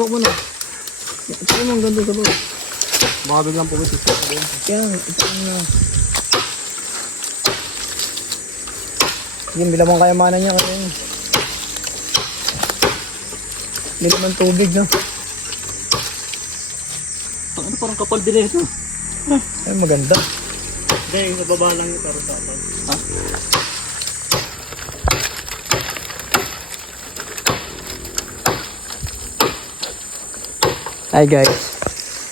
hawak mo na. Ito mo ang ganda sa baba. Baka biglang pumisis ka din. Kaya, ito na. Hindi, bilang mong kayamanan niya kasi. Hindi naman tubig, no? Ano parang kapal din ito? Ay, maganda. Hindi, sa baba lang yung pero sa atin. Ha? Hi guys.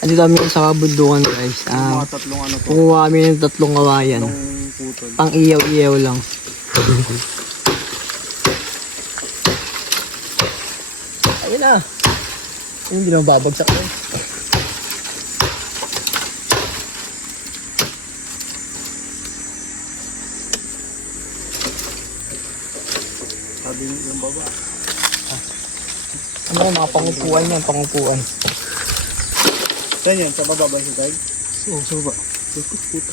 Andito kami sa kabundukan guys. Mga tatlong ano to. Kumuha kami ng 3 kawayan. Tatlong putol. Pang iyaw-iyaw lang. Ayun na. Hindi na babagsak ko. Sabi yung baba. Ano mga pangupuan yan, pangupuan. Saan yan? Sa baba ba siya tayo? Sa baba. Puta.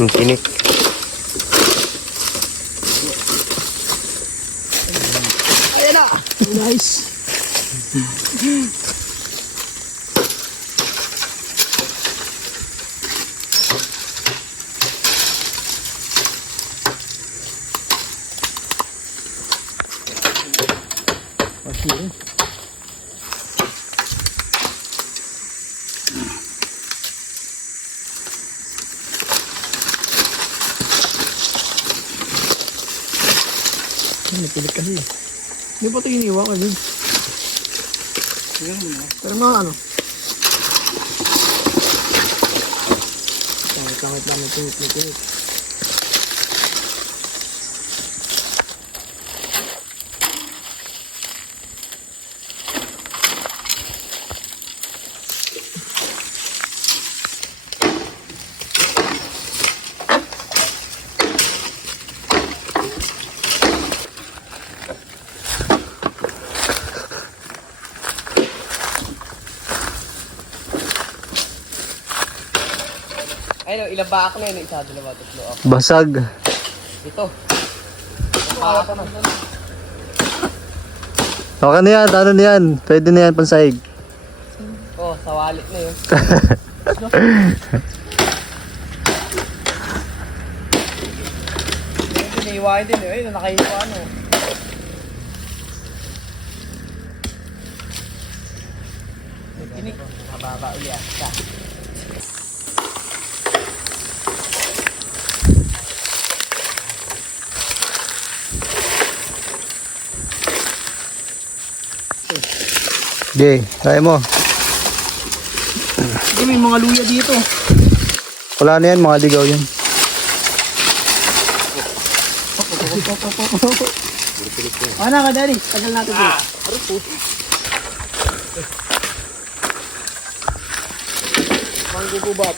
Ang tinik. Ayan na! Nice! Okay. Napilit kasi. Hindi pa ito iniwa ka, Jun. Tingnan mo na. Pero mga ano? Langit lang, mitinit. Ayun, ilang baak na yun? Isa, dalawa, tatlo. Basag. Ito. Baak na. Okay na yan, ano na yan. Pwede na yan pansahig. Oh, sa wallet na yun. Iniiwain din eh. Ayun, nakahiwa ano. Tinik. Mababa ulit. Isa. Okay, kaya mo. Hindi, may mga luya dito. Wala na yan, mga ligaw yan. Ano ka, Daddy? Tagal natin dito. Manggugubat.